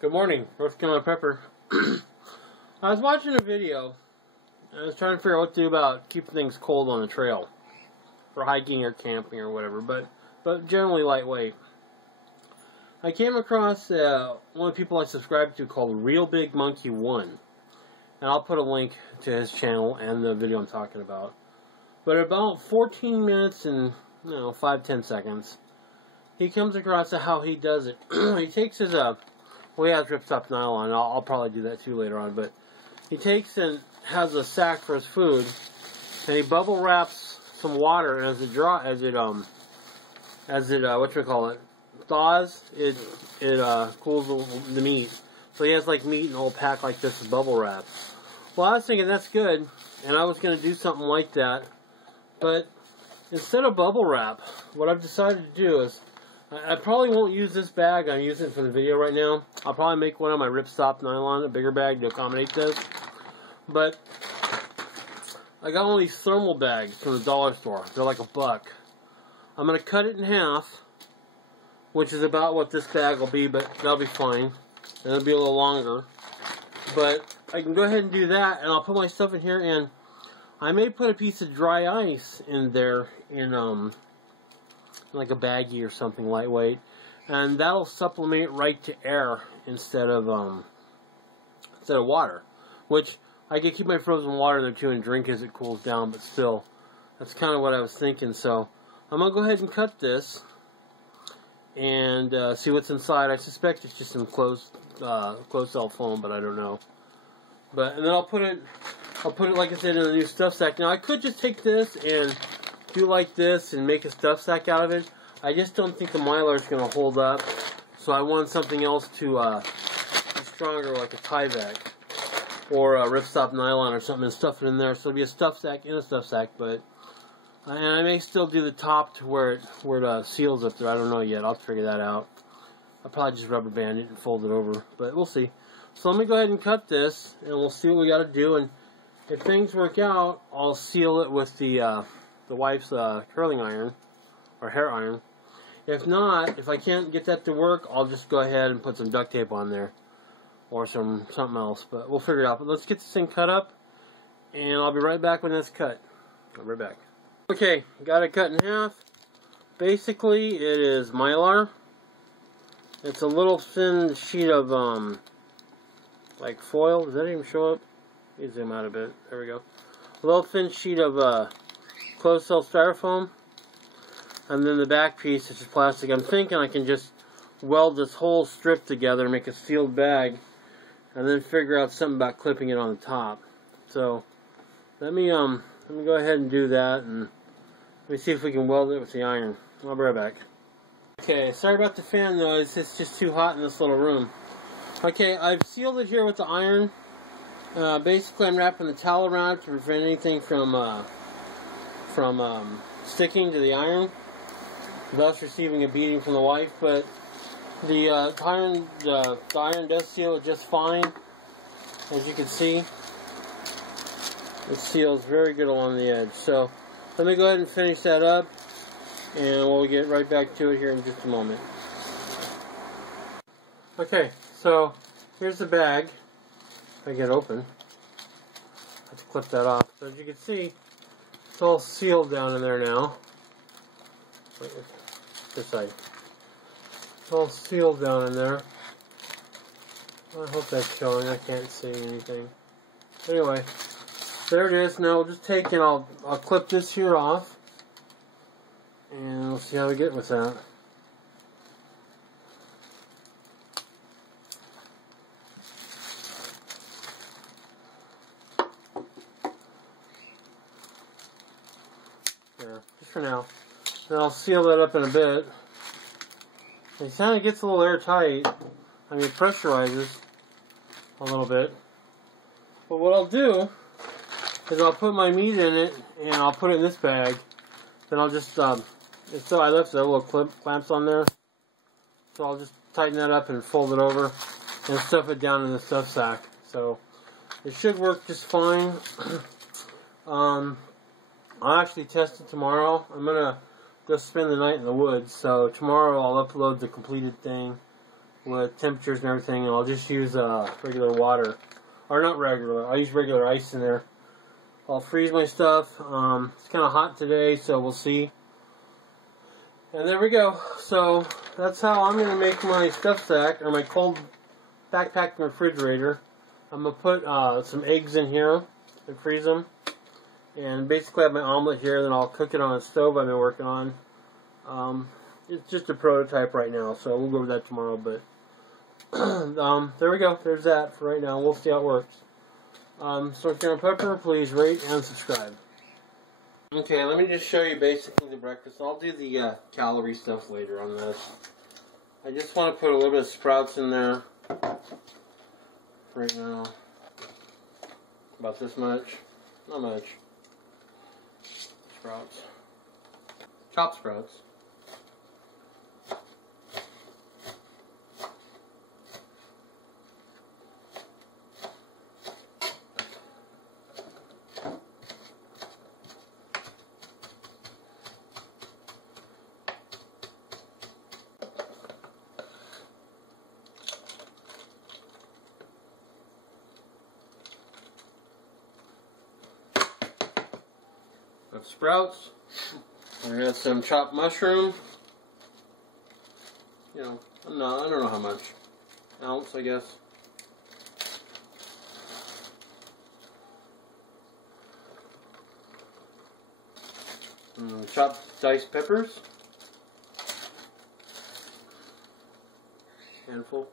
Good morning, roast Carolina pepper. I was watching a video. I was trying to figure out what to do about keeping things cold on the trail for hiking or camping or whatever, but generally lightweight. I came across one of the people I subscribe to called Real Big Monkey 1, and I'll put a link to his channel and the video I'm talking about. But about 14 minutes and 5-10 seconds, he comes across how he does it. He takes his well, he has ripstop nylon. I'll probably do that too later on. But he takes and has a sack for his food, and he bubble wraps some water, and as it thaws, it cools the meat. So he has like meat in a whole pack like this with bubble wrap. Well, I was thinking that's good, and I was going to do something like that, but instead of bubble wrap, what I've decided to do is I probably won't use this bag I'm using for the video right now. I'll probably make one of my ripstop nylon, a bigger bag to accommodate this. But I got one of these thermal bags from the dollar store. They're like $1. I'm going to cut it in half, which is about what this bag will be, but that'll be fine. And it'll be a little longer. But I can go ahead and do that, and I'll put my stuff in here, and I may put a piece of dry ice in there in like a baggie or something lightweight, and that'll supplement right to air instead of water, which I can keep my frozen water in there too and drink as it cools down, but still, that's kind of what I was thinking. So I'm gonna go ahead and cut this and see what's inside. I suspect it's just some closed cell foam, but I don't know. And then I'll put it like I said in the new stuff sack. Now I could just take this and do like this and make a stuff sack out of it. I just don't think the mylar is going to hold up, so I want something else to be stronger, like a tyvek or a ripstop nylon or something, and stuff it in there. So it'll be a stuff sack in a stuff sack, but and I may still do the top to where it seals up there. I don't know yet. I'll figure that out. I'll probably just rubber band it and fold it over, but we'll see. So let me go ahead and cut this, and we'll see what we got to do. And if things work out, I'll seal it with the wife's curling iron or hair iron. If not, if I can't get that to work, I'll just go ahead and put some duct tape on there or something else, but we'll figure it out. But let's get this thing cut up, and I'll be right back when that's cut. I'll be right back. Okay, got it cut in half. Basically, it is mylar. It's a little thin sheet of like foil. Does that even show up? Let me zoom out a bit. There we go. A little thin sheet of closed cell styrofoam, and then the back piece is just plastic. I'm thinking I can just weld this whole strip together and make a sealed bag, and then figure out something about clipping it on the top. So let me go ahead and do that, and let me see if we can weld it with the iron. I'll be right back. Okay, sorry about the fan noise. It's just too hot in this little room. Okay, I've sealed it here with the iron. Basically, I'm wrapping the towel around it to prevent anything from sticking to the iron, thus receiving a beating from the wife. But the iron does seal it just fine. As you can see, it seals very good along the edge. So let me go ahead and finish that up, and we'll get right back to it here in just a moment. Okay, so here's the bag. If I get it open, I have to clip that off. So as you can see, it's all sealed down in there now. This side. It's all sealed down in there. I hope that's showing. I can't see anything. Anyway, there it is. Now we'll just take and I'll clip this here off, and we'll see how we get with that. Just for now. Then I'll seal that up in a bit. It kind of gets a little airtight. I mean, it pressurizes a little bit. But what I'll do is I'll put my meat in it, and I'll put it in this bag. Then I'll just, so I left the little clamps on there. So I'll just tighten that up and fold it over and stuff it down in the stuff sack. So it should work just fine. I'll actually test it tomorrow. I'm going to go spend the night in the woods, so tomorrow I'll upload the completed thing with temperatures and everything, and I'll just use regular water. Or not regular, I'll use regular ice in there. I'll freeze my stuff. It's kind of hot today, so we'll see. And there we go. So that's how I'm going to make my stuff sack, or my cold backpack refrigerator. I'm going to put some eggs in here and freeze them. And basically I have my omelet here, then I'll cook it on a stove I've been working on. It's just a prototype right now, so we'll go over that tomorrow, but there we go. There's that for right now. We'll see how it works. So if you're on Pepper, please rate and subscribe. Okay, let me just show you basically the breakfast. I'll do the calorie stuff later on this. I just want to put a little bit of sprouts in there right now. About this much. Not much. Sprouts. Chopped sprouts. Sprouts. I got some chopped mushroom. You know, I don't know how much. Ounce, I guess. Chopped diced peppers. Handful.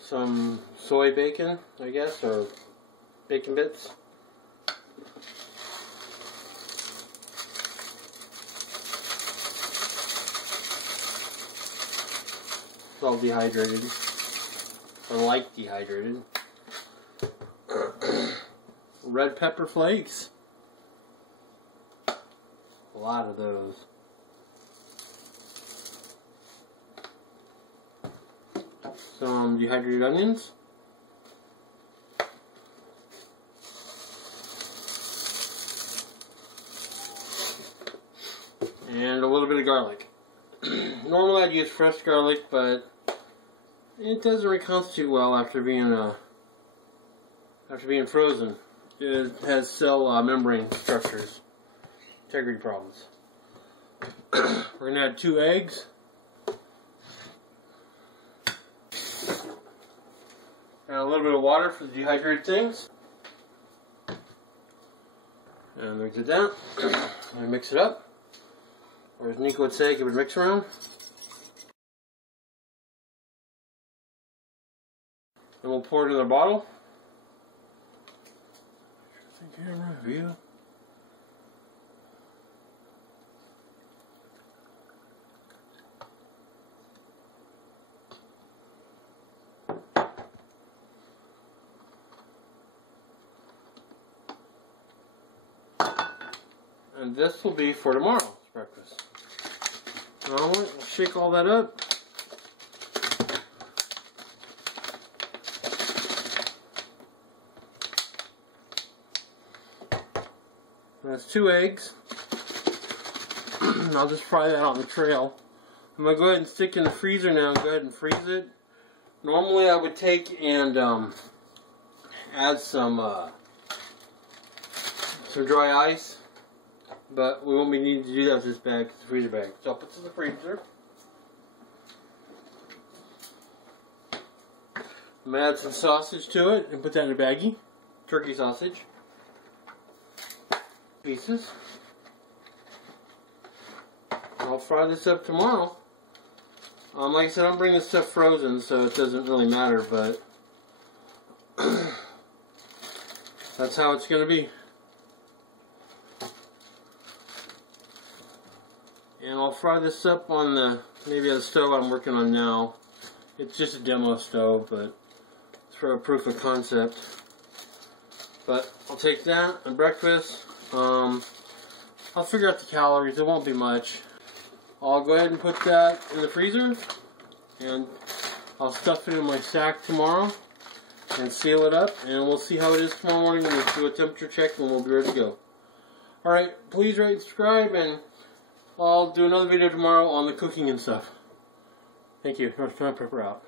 Some soy bacon, I guess, or bacon bits. It's all dehydrated, or like dehydrated. Red pepper flakes. A lot of those. Some dehydrated onions. And a little bit of garlic. Normally I'd use fresh garlic, but it doesn't reconstitute well after being frozen. It has cell membrane structures, integrity problems. We're gonna add 2 eggs. And a little bit of water for the dehydrated things. And mix it down. And mix it up. Or as Nico would say, give it a mix around. And we'll pour it in the bottle. Camera view. And this will be for tomorrow's breakfast. Alright, we'll shake all that up. That's 2 eggs. I'll just fry that on the trail. I'm going to go ahead and stick in the freezer now and go ahead and freeze it. Normally I would take and add some dry ice, but we won't be needing to do that with this bag, it's a freezer bag. So I'll put this in the freezer. I'm going to add some sausage to it and put that in a baggie. Turkey sausage. Pieces. I'll fry this up tomorrow. Like I said, I'm bringing this stuff frozen, so it doesn't really matter, but that's how it's going to be. And I'll fry this up on the stove I'm working on now. It's just a demo stove, but it's for a proof of concept. But I'll take that and breakfast. I'll figure out the calories. It won't be much. I'll go ahead and put that in the freezer, and I'll stuff it in my sack tomorrow and seal it up, and we'll see how it is tomorrow morning when we do a temperature check, and we'll be ready to go. Alright, please rate and subscribe, and I'll do another video tomorrow on the cooking and stuff. Thank you. North Carolina Pepper out.